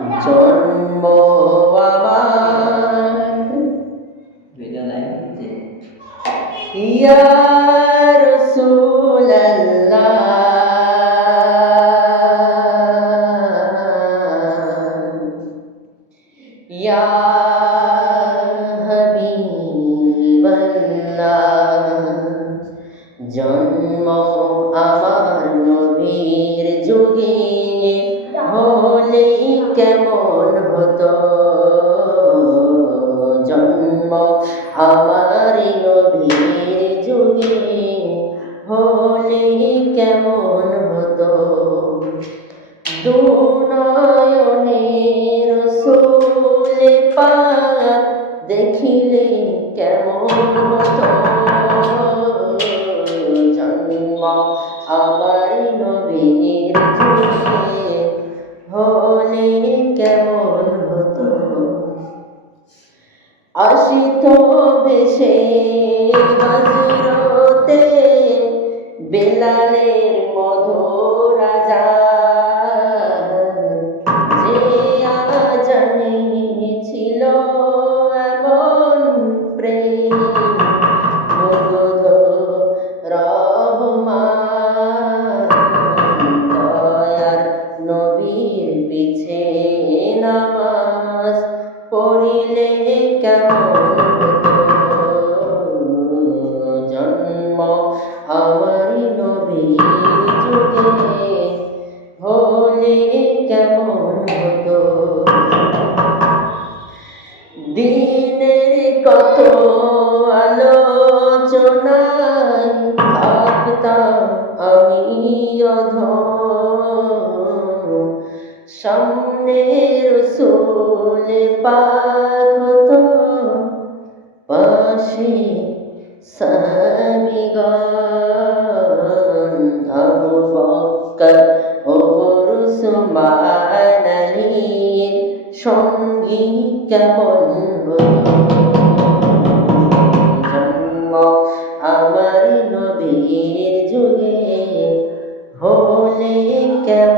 জন্ম আমার দুইটা লাইন হচ্ছে ইয়া রাসূলুল্লাহ ইয়া হাবিবাল্লাহ জন্ম আমার নবীর যুগে হলে কেমন হতো জন্ম আমার নবীর যুগে হলে কেমন হতো দুনয়নে রাসূল পাক দেখিলে কেমন হতো জন্ম আমার নবীর যুগে হলে কেমন হতো আসিত বেশে হযরতে বেলালের মধুর আযান যে আজানে ছিল এমন প্রেম মুগ্ধ রহমান দয়ার নবীর পিছে নামাজ পড়িলে কেমন হতো জন্ম আমার নবীর যুগে হলে কেমন হতো দিনের কত আলোচনায় থাকতাম আমি অধম সামনে রাসূল পাক হতো পাশে সাহাবীগণ আবু বকর ওমর উসমান আলীর সঙ্গী কেমন হতো জন্ম আমার নবীর যুগে হলে কেমন